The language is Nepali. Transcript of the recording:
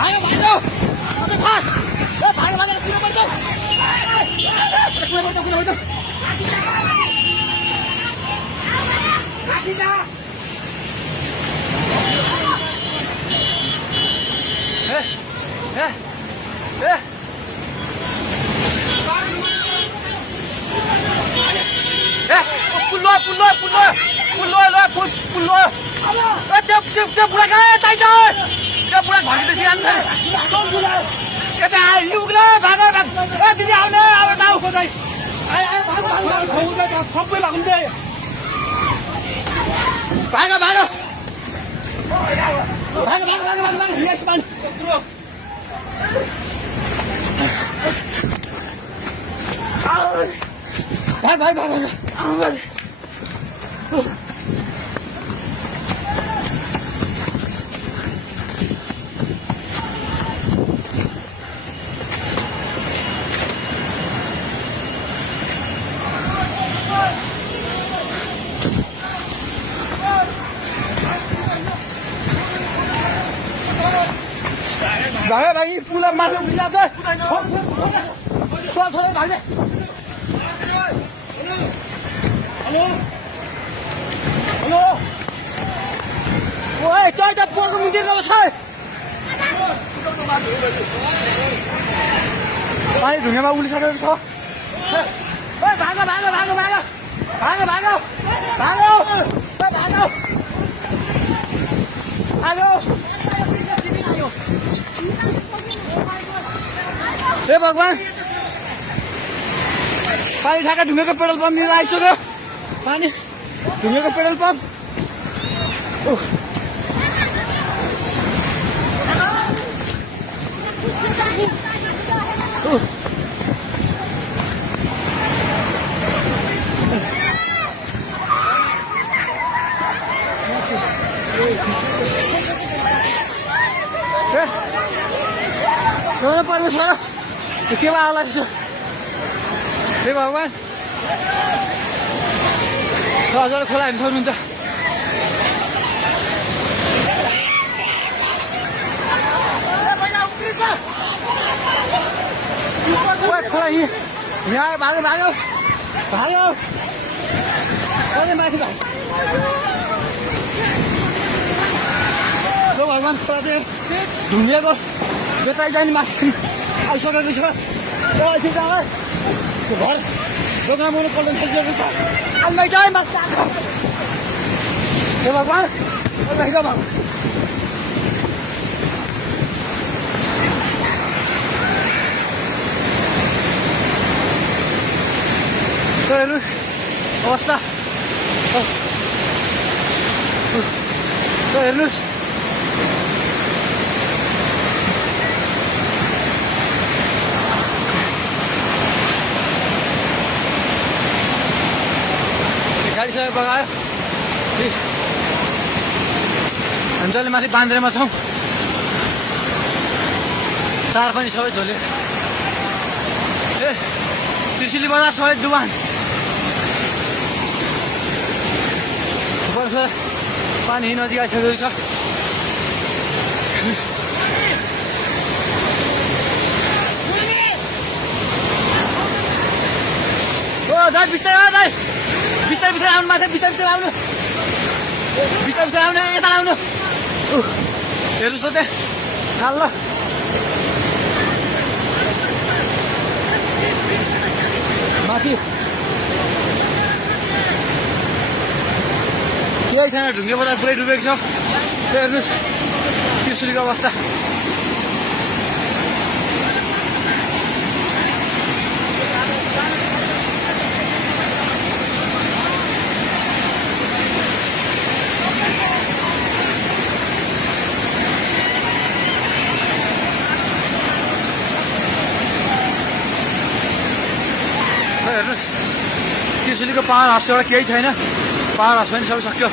भाग्यो भाग्यो फास भाग्यो भागेर किन पर्छ त्यो बुढा कहाँ चाहिन्छ त्यो बुढा घन्टी आउँछ यता लुग्न भाग दिदी आउने अब नाउ खोज्दै सबै भाग्दै भाग भाग भाग भाग भाग भाग भाग यस मान भाग भाग भाग भाग भागे भागी पुला माथि उभिलाछ सो छोडे भागे हेलो हेलो ओए त्यो त पोको मिटिङ गर्छ पानी ढुङ्गामा उलिसकेको छ ओए भागो भागो भागो भागो भागो भागो भागो भागो हेलो हे भगवान पानी ठाका ढुङ्गेको पेट्रोल पम्प लिएर आइसक्यो पानी ढुङ्गेको पेट्रोल पम्प परमेश्वर के आला हे भगवान हजुर खोला हेर्नु सक्नुहुन्छ खोला यहाँ भाग्यो भाग्यो भाग्यो माथि भाग्यो भगवान खोला चाहिँ ढुङ्गिएको बेताइ जाने माथि आइसकेको छ एकछिन घर दोकान पल्ट थालिसकेको छ आइमाइ चाहिँ माथि हे भगवान भगवान हेर्नुहोस् अवस्था हेर्नुहोस् गाडीसँग बगायो हामी जसले माथि बान्द्रेमा छौँ तार पनि सबै झोल्यो ए त्रिशुली बजार सबै डुबान पानी नजिक आइसकेको छ ओ दाइ बिस्तारै दाइ बिस्तारै बिस्तारै आउनु माथि बिस्तारै बिस्तारै आउनु बिस्तारै बिस्तारै आउनु यता आउनु हेर्नुहोस् त त्यहाँ छाल ल माथि केही छैन ढुङ्गे बजार पुरै डुबेको छ हेर्नुहोस् त्रिशुलीको अवस्था हेर्नुहोस् त्रिशुलीको पाहाड हाउसबाट केही छैन पाहाड हाउस पनि सबै सक्यो